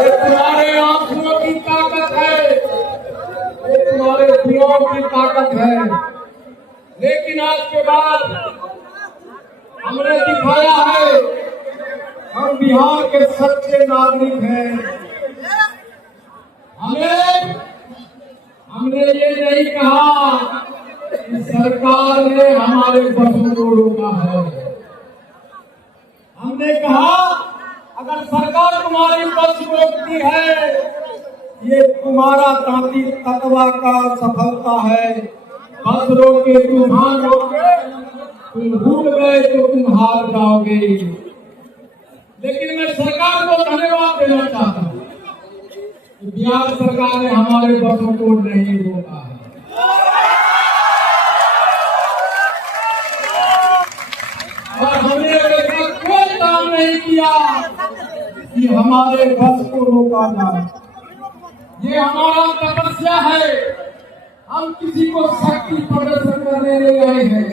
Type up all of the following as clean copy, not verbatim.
ये तुम्हारे आंसुओं की ताकत है, ये तुम्हारे दिलों की ताकत है। लेकिन आज के बाद हमने दिखाया है हम बिहार के सच्चे नागरिक हैं। हमने ये नहीं कहा कि सरकार ने हमारे बसों को रोका है। हमने कहा अगर सरकार तुम्हारी बस रोकती है, ये तुम्हारा तांत्रिक तकवा का सफलता है। बस रोके तूफान रोके, तुम भूल गए तो तुम हार जाओगे। लेकिन मैं सरकार को धन्यवाद देना चाहता हूँ, बिहार सरकार ने हमारे बसों को नहीं रोका है। और हमने ऐसा कोई काम नहीं किया कि हमारे बस को रोका जाए। ये हमारा तपस्या है, हम किसी को शक्ति प्रदर्शन करने नहीं आए हैं।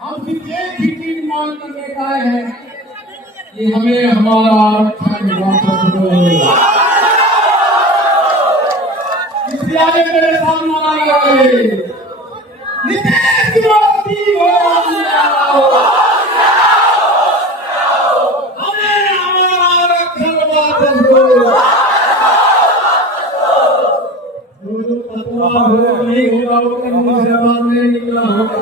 हम सिर्फ एक ही चीज मांग करने का है कि हमें हमारा आरक्षण वापस दो। इसलिए आगे मेरे सामने आए नीतीश मोदी हो, हमें हमारा आरक्षण वापस दो। जो पतवा हो नहीं होगा वो मुंह से बात नहीं निकला होगा।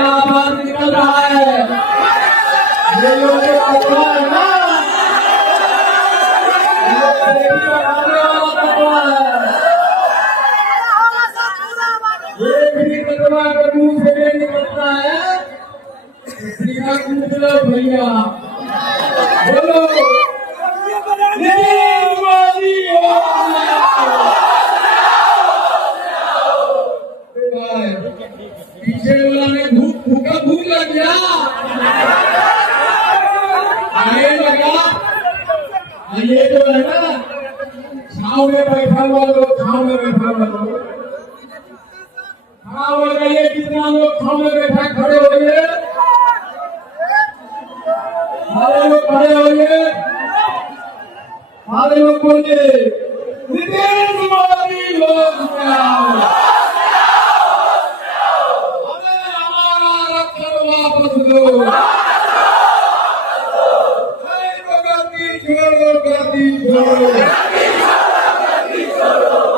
आवाज निकल रहा है, ये लोग पतवा है ना, ये भी पतवा अगर मुंह से नहीं निकलता है, सीधा पूछ लो भैया, बोलो नीतीश मोदी हो। पीछे वाला ने भूखा भूख लग गया, आने लगा। ये जो है ना छाव में बैठा हुआ लोग, छाव में बैठा हुआ लोग खड़ा हो गए। कितना लोग छाव में बैठा, खड़े होइए, सारे लोग खड़े होइए, सारे लोग बोलिए नीतीश मोदी हो।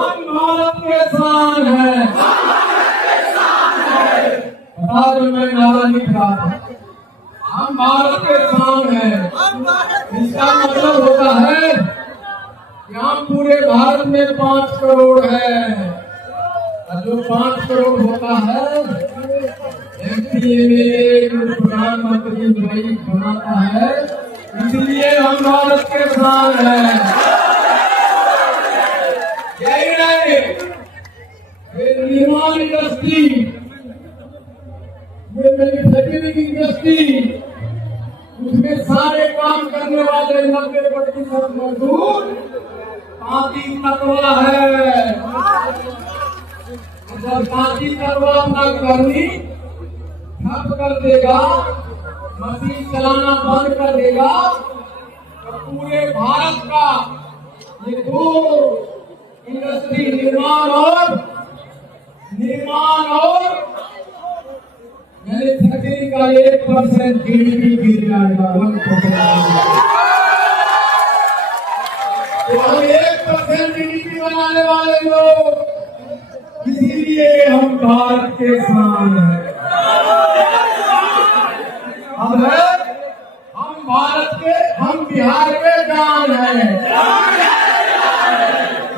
हम भारत के शान हैं। बता दो, मैं नारा लिख रहा था, हम भारत के शान हैं। इसका मतलब होता है कि हम पूरे भारत में 5 करोड़ है, और जो 5 करोड़ होता है प्रधानमंत्री वही बनाता है। इसलिए हम भारत के शान हैं। यही नहीं, निर्माण इंडस्ट्री, ये मैन्युफैक्चरिंग इंडस्ट्री, उसमें सारे काम करने वाले 90% मजदूर तांत्रिक तत्वा है। जब तांत्रिक तत्वा अपना करनी ठप कर देगा, मशीन चलाना बंद कर देगा, तो पूरे भारत का ये 2 इंडस्ट्री निर्माण और मैन्युफैक्चरिंग का 1% GDP गिर जाएगा। 1%। तो हम 1% GDP बनाने वाले लोग, इसीलिए हम भारत के शान हैं। हम भारत के, हम बिहार के जान हैं।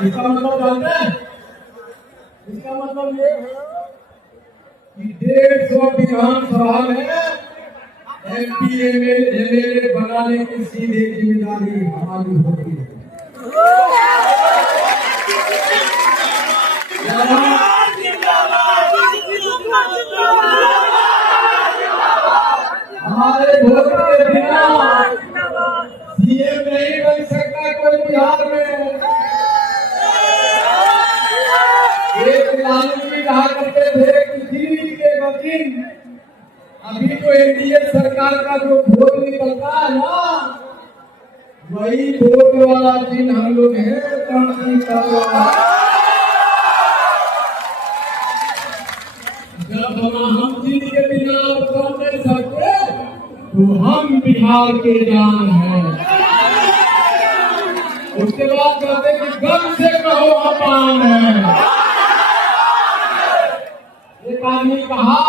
इसका मतलब जानते हैं? इसका मतलब ये है कि 150 विधानसभा में MP MLA बनाने की सीधी जिम्मेदारी हमारी होती है। हमारे वोट के बिना CM नहीं बन सकता कोई बिहार में। एक लालू जी कहा करते थे कि दिल्ली के वकील अभी को एनडीए सरकार का जो वोट निकलता है ना, वही वोट वाला दिन हम लोग है क्रांति तत्वा। जब हम चीज के बिना कर नहीं सकते तो हम बिहार के जान हैं। उसके बाद कहते कि गम से कहो अपान है। एक आदमी कहा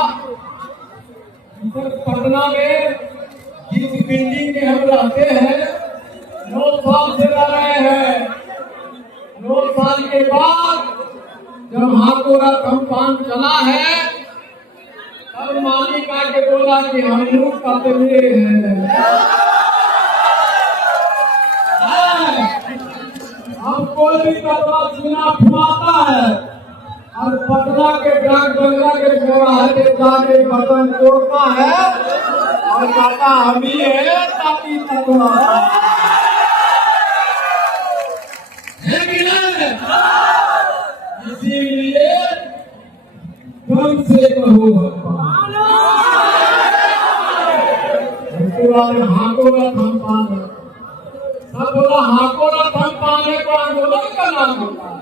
पटना में जिस बिल्डिंग में हम रहते हैं 9 साल से रह रहे हैं, 9 साल के बाद जब हाथोरा कंपाउंड चला है तब मालिक आके बोला कि हम लोग कतले हैं। हम कोई भी कतला सीना फुलाता है और पटना के डाक बंगला के चौराहे पे जाके बटन तोड़ता है और कहता हम ही है ताकि तत्वा है कि नहीं? इसीलिए कम से कहो उसके बाद हाथोरा कंपाउंड सब बोला हाथोरा कंपाउंड को आंदोलन का नाम होता है।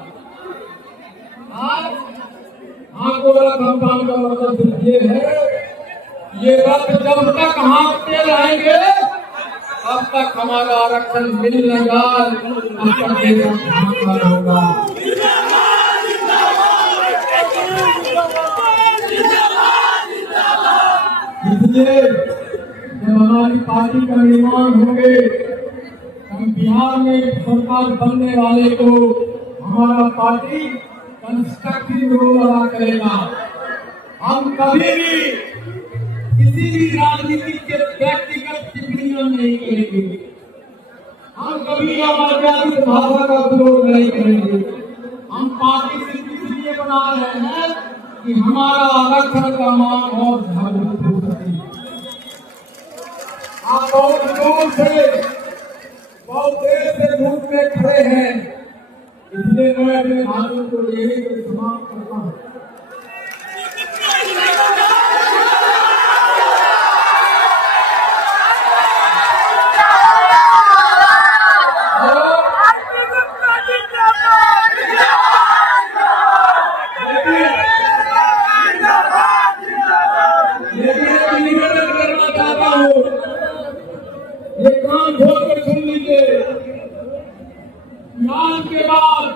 हाथोरा कंपाउंड का मतलब सिर्फ ये है, ये रथ जब तक हाँकते रहेंगे तब तक हमारा आरक्षण मिल न जाए, तब तक ये रथ हाँका होगा। इसलिए जब हमारी पार्टी का निर्माण होंगे, हम बिहार में सरकार बनने वाले को हमारा पार्टी कंस्ट्रक्टिव रोल अदा करेगा। हम कभी भी किसी भी राजनीति के व्यक्तिगत टिप्पणियां नहीं करेंगे। हम कभी अमर्यादित भाषा का विरोध नहीं करेंगे। हम पार्टी से इसलिए बना रहे हैं कि हमारा आरक्षण का मांग और जागरूक हो सके। आप बहुत दूर से बहुत देर से धूप में खड़े हैं, इसलिए मैं अपने भाषण को यही समाप्त करता हूँ। ये कान खोल कर सुन लीजिए, ज्ञान के बाद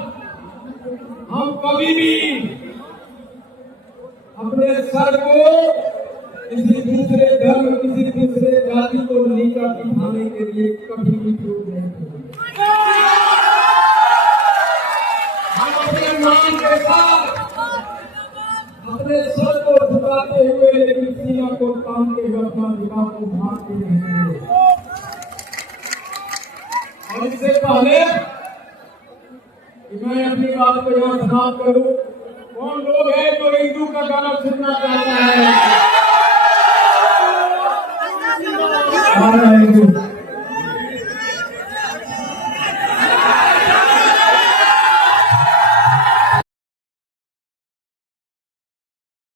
हम कभी भी अपने सर को किसी दूसरे धर्म, किसी दूसरे जाति को नीचा दिखाने के लिए कभी भी चूक नहीं करेंगे। हम अपने मान के साथ अपने सर को झुकाते हुए लेकिन सीना को तान के अपना विकास को भागते रहेंगे। और इससे पहले कि मैं अपनी बात को यहाँ समाप्त करूं, कौन लोग हैं जो हिंदू का गाना सुनना चाहता है?